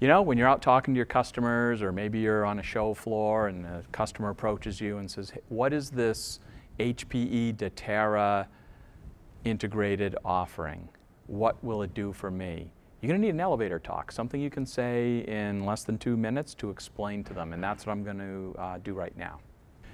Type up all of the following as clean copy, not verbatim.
You know, when you're out talking to your customers, or maybe you're on a show floor and a customer approaches you and says, hey, what is this HPE Datera integrated offering? What will it do for me? You're going to need an elevator talk, something you can say in less than 2 minutes to explain to them, and that's what I'm going to do right now.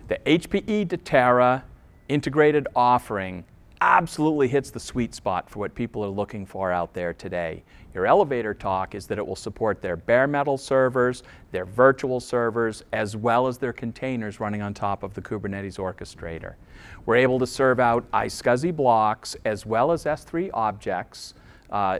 The HPE Datera integrated offering absolutely hits the sweet spot for what people are looking for out there today. Your elevator talk is that it will support their bare metal servers, their virtual servers, as well as their containers running on top of the Kubernetes orchestrator. We're able to serve out iSCSI blocks as well as S3 objects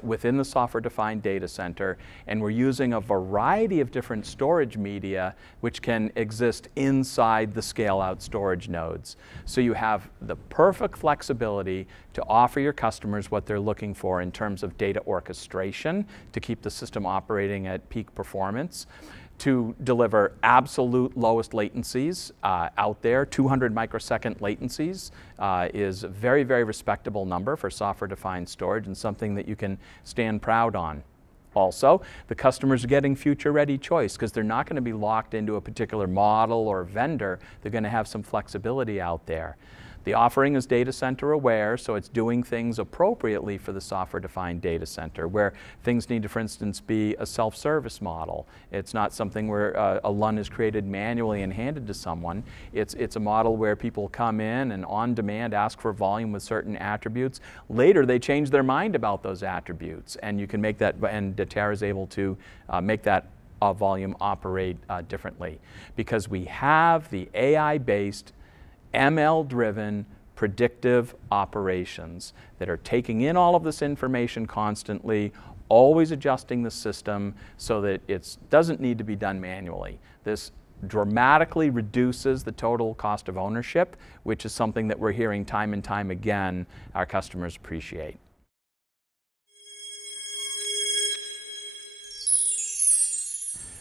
within the software-defined data center, and we're using a variety of different storage media which can exist inside the scale-out storage nodes. So you have the perfect flexibility to offer your customers what they're looking for in terms of data orchestration to keep the system operating at peak performance, to deliver absolute lowest latencies out there. 200 microsecond latencies is a very, very respectable number for software-defined storage and something that you can stand proud on. Also, the customers are getting future-ready choice because they're not going to be locked into a particular model or vendor. They're going to have some flexibility out there. The offering is data center aware, so it's doing things appropriately for the software-defined data center, where things need to, for instance, be a self-service model. It's not something where a LUN is created manually and handed to someone. It's a model where people come in and on demand ask for volume with certain attributes. Later, they change their mind about those attributes, and you can make that, and Datera is able to make that volume operate differently, because we have the AI-based ML-driven predictive operations that are taking in all of this information constantly, always adjusting the system so that it doesn't need to be done manually. This dramatically reduces the total cost of ownership, which is something that we're hearing time and time again our customers appreciate.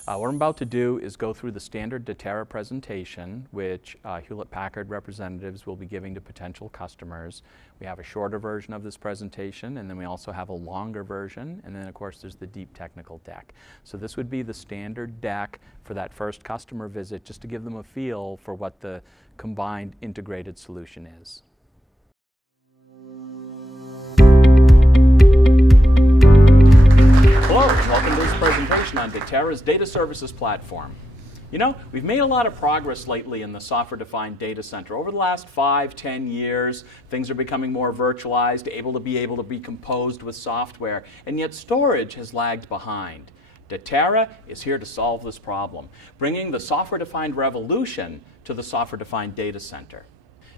What I'm about to do is go through the standard Datera presentation, which Hewlett-Packard representatives will be giving to potential customers. We have a shorter version of this presentation, and then we also have a longer version, and then of course there's the deep technical deck. So this would be the standard deck for that first customer visit, just to give them a feel for what the combined integrated solution is. Hello, and welcome to this presentation on Datera's data services platform. You know, we've made a lot of progress lately in the software-defined data center. Over the last 5-10 years, things are becoming more virtualized, able to be composed with software, and yet storage has lagged behind. Datera is here to solve this problem, bringing the software-defined revolution to the software-defined data center.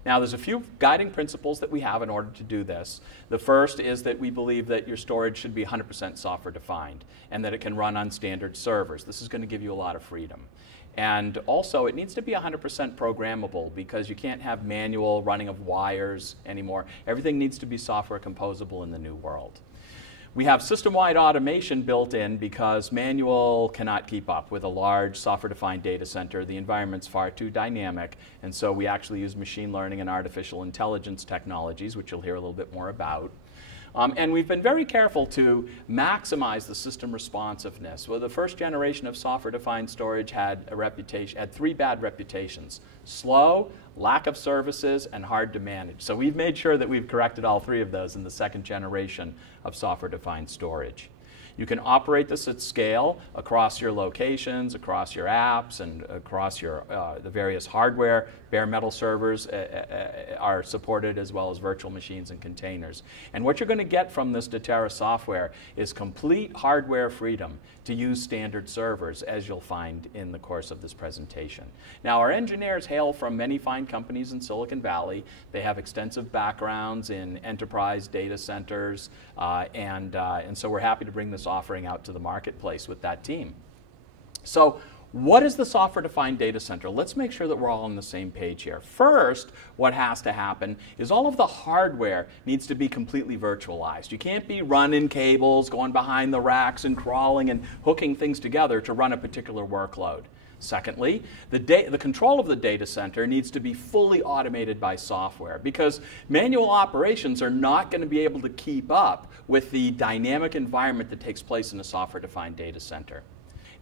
Now, there's a few guiding principles that we have in order to do this. The first is that we believe that your storage should be 100% software defined and that it can run on standard servers. This is going to give you a lot of freedom. And also, it needs to be 100% programmable, because you can't have manual running of wires anymore. Everything needs to be software composable in the new world. We have system-wide automation built in because manual cannot keep up with a large software-defined data center. The environment's far too dynamic, and so we actually use machine learning and artificial intelligence technologies, which you'll hear a little bit more about. And we've been very careful to maximize the system responsiveness. Well, the first generation of software-defined storage had three bad reputations: slow, lack of services, and hard to manage. So we've made sure that we've corrected all three of those in the second generation of software-defined storage. You can operate this at scale across your locations, across your apps, and across your the various hardware. Bare metal servers are supported, as well as virtual machines and containers. And what you're going to get from this Datera software is complete hardware freedom to use standard servers, as you'll find in the course of this presentation. Now, our engineers hail from many fine companies in Silicon Valley. They have extensive backgrounds in enterprise data centers, and so we're happy to bring this offering out to the marketplace with that team. So, what is the software-defined data center? Let's make sure that we're all on the same page here. First, what has to happen is all of the hardware needs to be completely virtualized. You can't be running cables, going behind the racks and crawling and hooking things together to run a particular workload. Secondly, the control of the data center needs to be fully automated by software, because manual operations are not going to be able to keep up with the dynamic environment that takes place in a software-defined data center.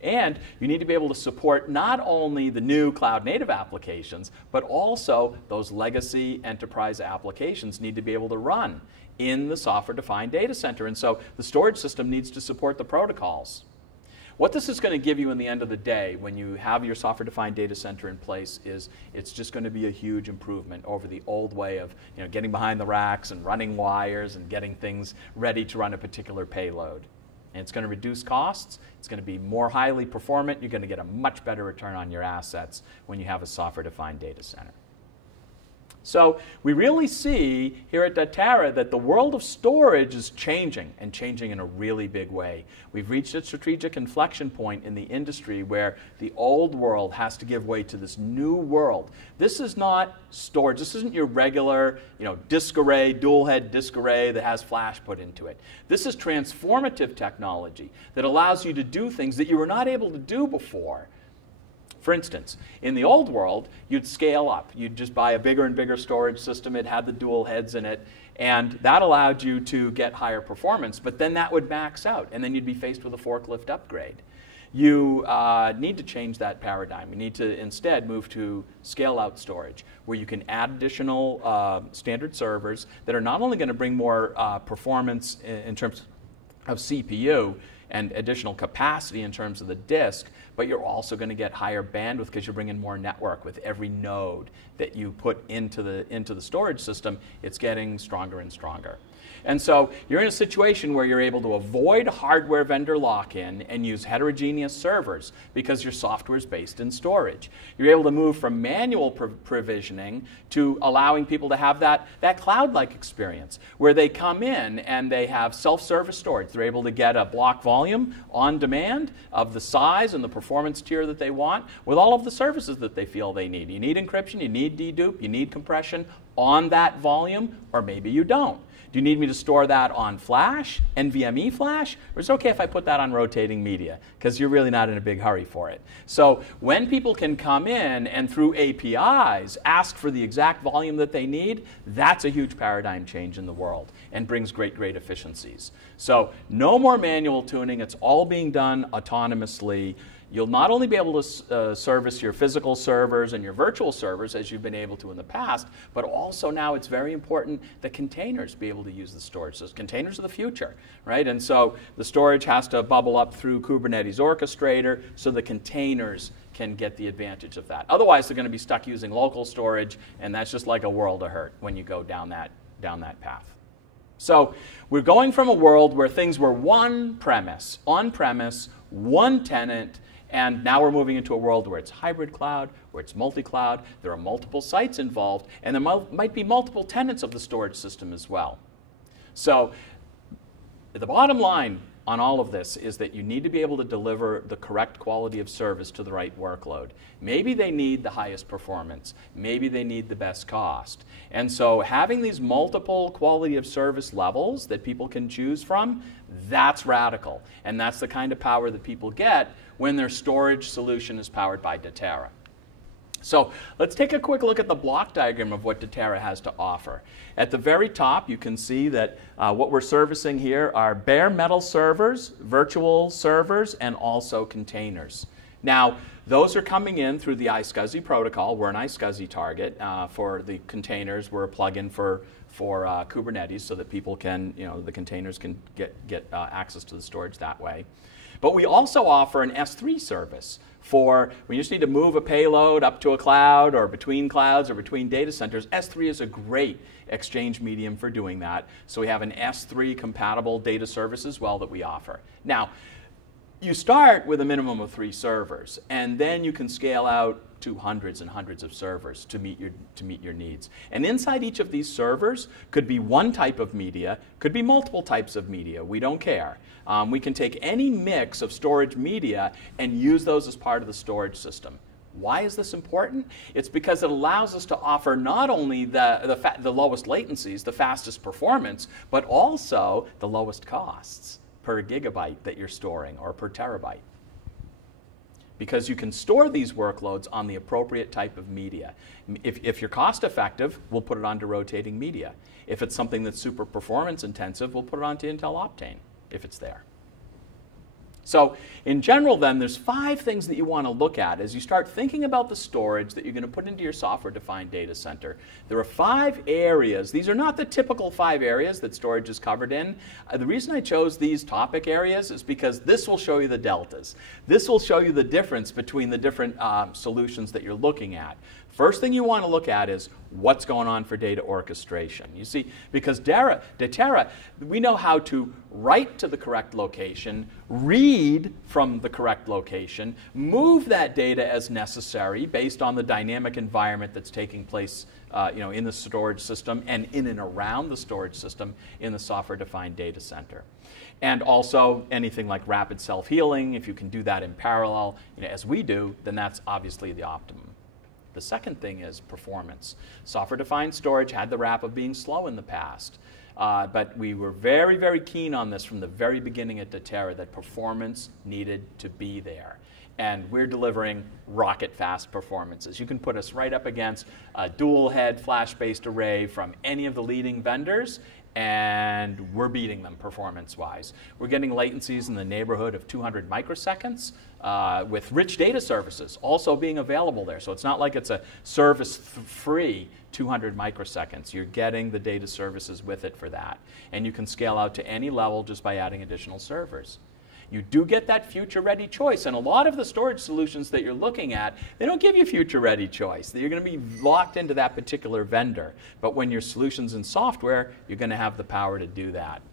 And you need to be able to support not only the new cloud-native applications, but also those legacy enterprise applications need to be able to run in the software-defined data center. And so the storage system needs to support the protocols. What this is going to give you in the end of the day when you have your software-defined data center in place is it's just going to be a huge improvement over the old way of getting behind the racks and running wires and getting things ready to run a particular payload. And it's going to reduce costs. It's going to be more highly performant. You're going to get a much better return on your assets when you have a software-defined data center. So we really see here at Datera that the world of storage is changing, and changing in a really big way. We've reached a strategic inflection point in the industry where the old world has to give way to this new world. This is not storage. This isn't your regular disk array, dual head disk array that has flash put into it. This is transformative technology that allows you to do things that you were not able to do before. For instance, in the old world, you'd scale up. You'd just buy a bigger and bigger storage system. It had the dual heads in it, and that allowed you to get higher performance, but then that would max out, and then you'd be faced with a forklift upgrade. You need to change that paradigm. You need to instead move to scale-out storage, where you can add additional standard servers that are not only going to bring more performance in terms of CPU and additional capacity in terms of the disk, but you're also going to get higher bandwidth because you're bringing more network with every node that you put into the storage system. It's getting stronger and stronger. And so you're in a situation where you're able to avoid hardware vendor lock-in and use heterogeneous servers because your software is based in storage. You're able to move from manual provisioning to allowing people to have that cloud-like experience where they come in and they have self-service storage. They're able to get a block volume on demand of the size and the performance tier that they want with all of the services that they feel they need. You need encryption, you need dedupe, you need compression on that volume, or maybe you don't. Do you need me to store that on flash, NVMe flash, or is it okay if I put that on rotating media? Because you're really not in a big hurry for it. So when people can come in and through APIs ask for the exact volume that they need, that's a huge paradigm change in the world and brings great efficiencies. So no more manual tuning. It's all being done autonomously. You'll not only be able to service your physical servers and your virtual servers as you've been able to in the past, but also now it's very important that containers be able to use the storage. So containers are the future, right? And so the storage has to bubble up through Kubernetes Orchestrator so the containers can get the advantage of that. Otherwise, they're going to be stuck using local storage, and that's just like a world of hurt when you go down that path. So we're going from a world where things were one premise, on-premise, one tenant, and now we're moving into a world where it's hybrid cloud, where it's multi-cloud, there are multiple sites involved, and there might be multiple tenants of the storage system as well. So the bottom line on all of this is that you need to be able to deliver the correct quality of service to the right workload. Maybe they need the highest performance. Maybe they need the best cost. And so having these multiple quality of service levels that people can choose from, that's radical. And that's the kind of power that people get when their storage solution is powered by Datera. So let's take a quick look at the block diagram of what Datera has to offer. At the very top, you can see that what we're servicing here are bare metal servers, virtual servers, and also containers. Now, those are coming in through the iSCSI protocol. We're an iSCSI target. For the containers, we're a plugin for Kubernetes so that people can, the containers can get access to the storage that way. But we also offer an S3 service for when you just need to move a payload up to a cloud or between clouds or between data centers. S3 is a great exchange medium for doing that. So we have an S3 compatible data service as well that we offer. Now, you start with a minimum of 3 servers, and then you can scale out to hundreds and hundreds of servers to meet your needs. And inside each of these servers could be one type of media, could be multiple types of media. We don't care. We can take any mix of storage media and use those as part of the storage system. Why is this important? It's because it allows us to offer not only the lowest latencies, the fastest performance, but also the lowest costs per gigabyte that you're storing or per terabyte. Because you can store these workloads on the appropriate type of media. If you're cost effective, we'll put it onto rotating media. If it's something that's super performance intensive, we'll put it onto Intel Optane if it's there. So in general then, there's 5 things that you want to look at as you start thinking about the storage that you're going to put into your software-defined data center. There are 5 areas. These are not the typical 5 areas that storage is covered in. The reason I chose these topic areas is because this will show you the deltas. This will show you the difference between the different solutions that you're looking at. First thing you want to look at is what's going on for data orchestration. You see, because Datera, we know how to write to the correct location, read from the correct location, move that data as necessary based on the dynamic environment that's taking place in the storage system and in and around the storage system in the software-defined data center. And also anything like rapid self-healing, if you can do that in parallel, as we do, then that's obviously the optimum. The second thing is performance. Software-defined storage had the rap of being slow in the past, but we were very, very keen on this from the very beginning at Datera that performance needed to be there. And we're delivering rocket-fast performances. You can put us right up against a dual-head flash-based array from any of the leading vendors, and we're beating them performance-wise. We're getting latencies in the neighborhood of 200 microseconds with rich data services also being available there. So it's not like it's a service-free 200 microseconds. You're getting the data services with it for that. And you can scale out to any level just by adding additional servers. You do get that future-ready choice, and a lot of the storage solutions that you're looking at, they don't give you future-ready choice. You're going to be locked into that particular vendor. But when your solution's in software, you're going to have the power to do that.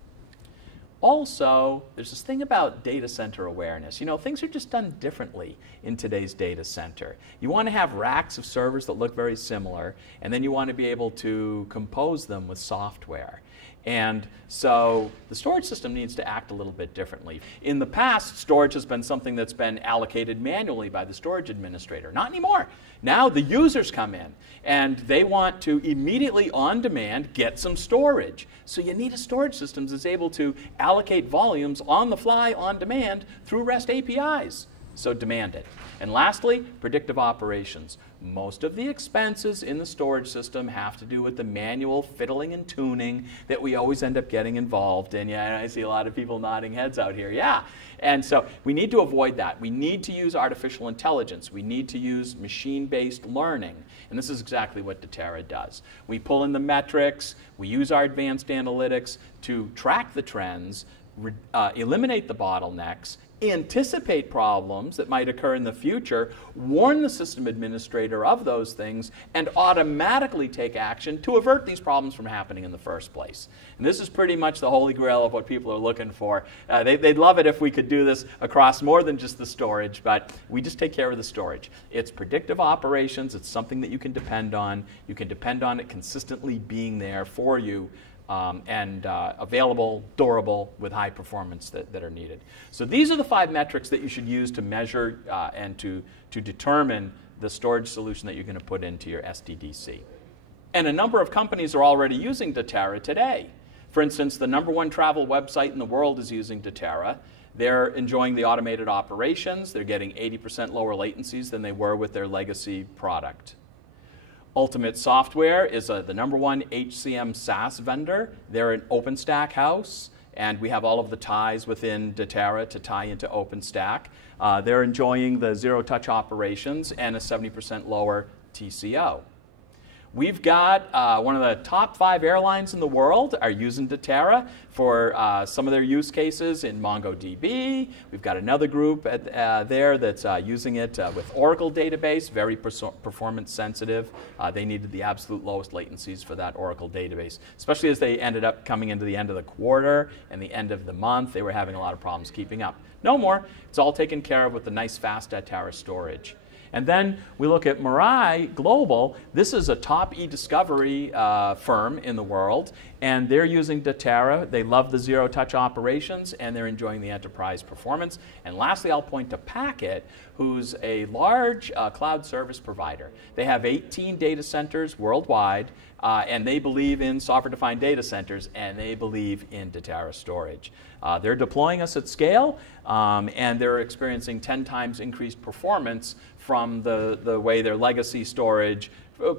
Also, there's this thing about data center awareness. Things are just done differently in today's data center. You want to have racks of servers that look very similar, and then you want to be able to compose them with software. And so the storage system needs to act a little bit differently. In the past, storage has been something that's been allocated manually by the storage administrator. Not anymore. Now the users come in and they want to immediately on demand get some storage. So you need a storage system that's able to allocate volumes on the fly, on demand, through REST APIs. So demand it. And lastly, predictive operations. Most of the expenses in the storage system have to do with the manual fiddling and tuning that we always end up getting involved in. Yeah, I see a lot of people nodding heads out here. Yeah. And so we need to avoid that. We need to use artificial intelligence. We need to use machine-based learning. And this is exactly what Datera does. We pull in the metrics. We use our advanced analytics to track the trends, eliminate the bottlenecks, anticipate problems that might occur in the future, warn the system administrator of those things, and automatically take action to avert these problems from happening in the first place. And this is pretty much the holy grail of what people are looking for. They'd love it if we could do this across more than just the storage, but we just take care of the storage. It's predictive operations. It's something that you can depend on. You can depend on it consistently being there for you. And available, durable, with high performance that are needed. So these are the 5 metrics that you should use to measure and to determine the storage solution that you're going to put into your SDDC. And a number of companies are already using Datera today. For instance, the #1 travel website in the world is using Datera. They're enjoying the automated operations. They're getting 80% lower latencies than they were with their legacy product. Ultimate Software is the #1 HCM SaaS vendor. They're an OpenStack house, and we have all of the ties within Datera to tie into OpenStack. They're enjoying the zero-touch operations and a 70% lower TCO. We've got one of the top 5 airlines in the world are using Datera for some of their use cases in MongoDB. We've got another group there that's using it with Oracle database, very performance sensitive. They needed the absolute lowest latencies for that Oracle database, especially as they ended up coming into the end of the quarter and the end of the month. They were having a lot of problems keeping up. No more. It's all taken care of with the nice fast Datera storage. And then we look at Mirai Global. This is a top e-discovery firm in the world, and they're using Datera. They love the zero-touch operations, and they're enjoying the enterprise performance. And lastly, I'll point to Packet, who's a large cloud service provider. They have 18 data centers worldwide, and they believe in software-defined data centers, and they believe in Datera storage. They're deploying us at scale, and they're experiencing 10 times increased performance from the way their legacy storage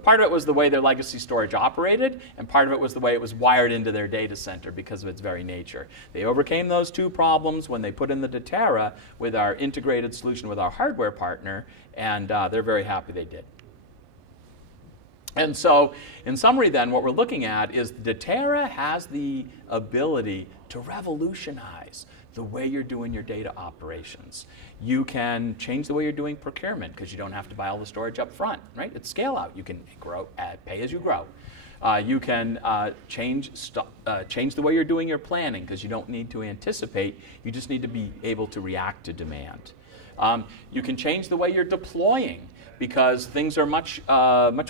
Part of it was the way their legacy storage operated, and part of it was the way it was wired into their data center because of its very nature. They overcame those two problems when they put in the Datera with our integrated solution with our hardware partner, and they're very happy they did. And so, in summary then, what we're looking at is Datera has the ability to revolutionize the way you're doing your data operations. You can change the way you're doing procurement because you don't have to buy all the storage up front, right? It's scale out. You can grow, pay as you grow. You can change the way you're doing your planning because you don't need to anticipate. You just need to be able to react to demand. You can change the way you're deploying because things are much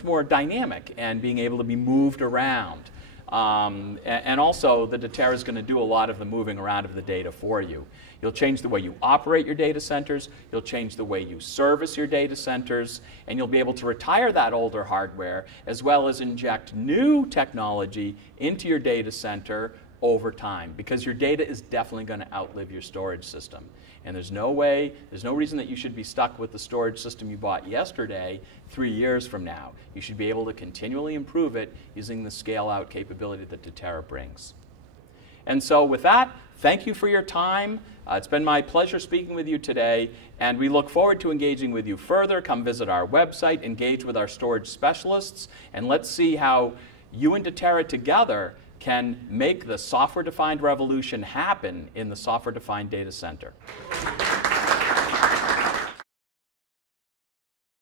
more dynamic and being able to be moved around. And also, the Datera is going to do a lot of the moving around of the data for you. You'll change the way you operate your data centers, you'll change the way you service your data centers, and you'll be able to retire that older hardware as well as inject new technology into your data center over time, because your data is definitely going to outlive your storage system. And there's no reason that you should be stuck with the storage system you bought yesterday 3 years from now. You should be able to continually improve it using the scale-out capability that Datera brings. And so with that, thank you for your time. It's been my pleasure speaking with you today, and we look forward to engaging with you further. Come visit our website, engage with our storage specialists, and let's see how you and Datera together can make the software-defined revolution happen in the software-defined data center.